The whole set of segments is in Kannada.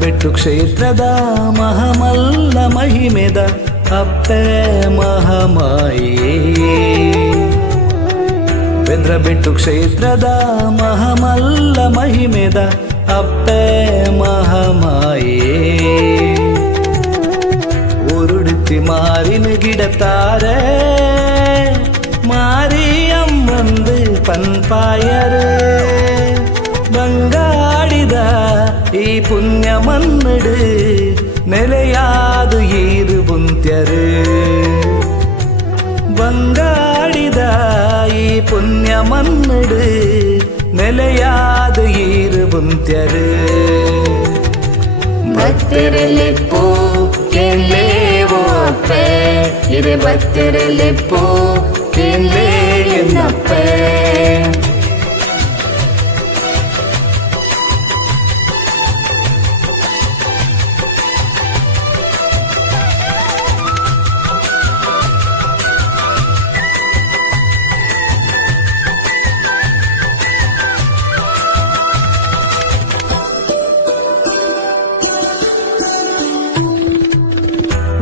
ಬೆದ್ರಬೆಟ್ಟು ಕ್ಷೇತ್ರದ ಮಹಾಮಲ್ಲ ಮಹಿಮೆದ ಅಪ್ಪೆ ಮಹಾಮಾಯೇ. ಬೆದ್ರಬೆಟ್ಟು ಕ್ಷೇತ್ರದ ಮಹಾಮಲ್ಲ ಮಹಿಮೆದ ಅಪ್ಪೆ ಮಹಾಮಾಯೇ. ಉರುಡುತ್ತಿ ಮಾರಿನ ಗಿಡತಾರೆ மாரியம்மந்து பண்பாயரு ಬಂಗಾಡಿದ ಈ ಪುಣ್ಯ ಮನ್ನಡು ನೆಲೆಯಾದು ಈರು ಬುಂತ್ಯರು. ಬಂಗಾಡಿದ ಈ ಪುಣ್ಯ ಮನ್ನಡು ನೆಲೆಯಾದು ಈರು ಬುಂತ್ಯರು. ಭಕ್ತರಲೆಪ್ಪೋ ಕೆಲ್ಲೇವೋ ಅಪ್ಪೆ ಇದೆ ಭಕ್ತರಲೆಪ್ಪೋ ಕೆಲ್ಲೆ ಎನ್ನಪ್ಪೆ.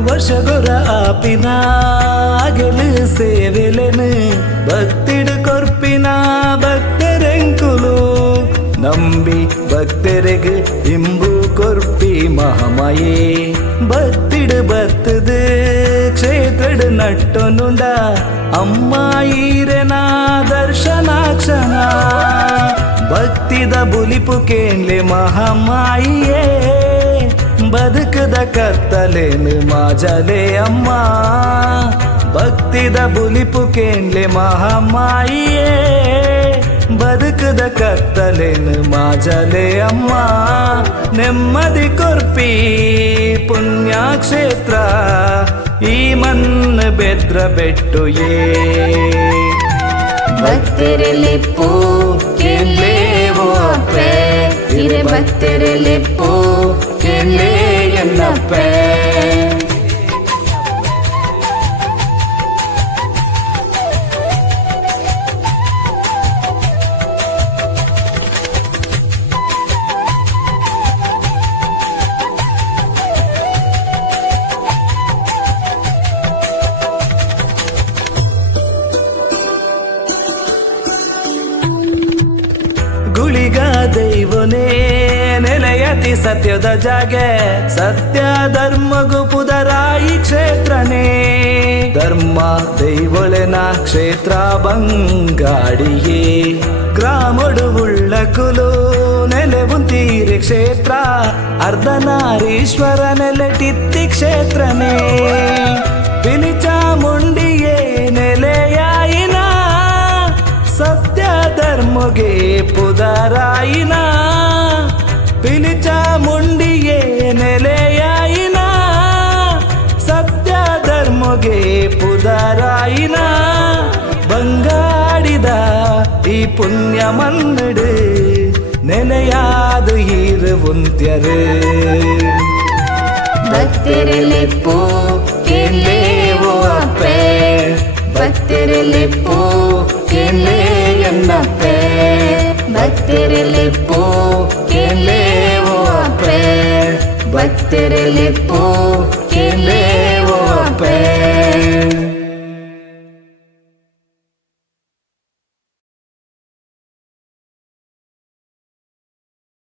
ವರ್ಷಗೊರ ಆಪಿನ ಅಗಲು ಸೇವೆಲೆನು ಭಕ್ತಿಡು ಕೊರ್ಪಿನ ಭಕ್ತರೆಂಕುಲು ನಂಬಿ ಭಕ್ತರೆಗೆ ಇಂಬು ಕೊರ್ಪಿ ಮಹಾಮಾಯೇ. ಭಕ್ತಿಡು ಬರ್ತದು ಕ್ಷೇತ್ರಡು ನಟ್ಟೊನುಂಡ ಅಮ್ಮ ಈರೆನ ದರ್ಶನಾಕ್ಷಣ. ಭಕ್ತಿದ ಬುಲಿಪು ಕೇನ್ಲೆ ಮಹಾಮಾಯಿಯೇ ಬದುಕದ ಕತ್ತಲೇನು ಮಾಜಲೆ ಅಮ್ಮ. ಭಕ್ತಿದ ಬುಲಿಪು ಕೇನ್ಲೆ ಮಹಾಮಾಯಿಯೇ ಬದುಕದ ಕತ್ತಲೇನು ಮಾಜಲೆ ಅಮ್ಮ. ನೆಮ್ಮದಿ ಕೊರ್ಪಿ ಪುಣ್ಯಕ್ಷೇತ್ರ ಈ ಮಣ್ಣು ಬೆದ್ರಬೆಟ್ಟು ಏ. ಭಕ್ತರಲೆಪ್ಪೋ ಕೆಲ್ಲೇವೋ ಅಪ್ಪೆ ಇದೆ ಭಕ್ತರಲೆಪ್ಪೋ ಕೆಲ್ಲೆ ಎನ್ನಪ್ಪೆ. ಗುಳಿಗ ದೈವನೇ ನೆಲೆಯತಿ ಸತ್ಯದ ಜಾಗೆ ಸತ್ಯ ಧರ್ಮಗು ಪುದರಾಯಿ ಕ್ಷೇತ್ರನೇ. ಧರ್ಮ ದೈವಳೆನ ಕ್ಷೇತ್ರ ಬಂಗಾಡಿಯೇ ಗ್ರಾಮಡು ಉಳ್ಳಕುಲು ನೆಲೆ ಉಂತೀರಿ ಕ್ಷೇತ್ರ ಅರ್ಧನಾರೀಶ್ವರ ನೆಲೆಟಿತ್ತಿ ಕ್ಷೇತ್ರನೇ. ಪಿಲಿಚಾಮುಂಡಿಯೇ ನೆಲೆಯಾಯಿನ ಸತ್ಯ ಧರ್ಮಗೆ ಪುದರಾಯಿನ. ಪಿಲಿಚಾಮುಂಡಿಯೇ ನೆಲೆಯಾಯಿನ ಸತ್ಯ ಧರ್ಮಗೆ ಪುದರಾಯಿನ. ಬಂಗಾಡಿದ ಈ ಪುಣ್ಯ ಮನ್ನಡು ನೆಲೆಯಾದು ಹೀರು ಉಂತ್ಯರು. ಭಕ್ತರಲೆಪ್ಪೋ ಕೆಲ್ಲೇವೋ ಅಪ್ಪೆ ಭಕ್ತರಲೆಪ್ಪೋ ಕೆಲ್ಲೆ ಎನ್ನಪ್ಪೆ. ಭಕ್ತರಲೆಪ್ಪೋ ಕೆಲ್ಲೇವೋ ಅಪ್ಪೆ ಭಕ್ತರಲೆಪ್ಪೋ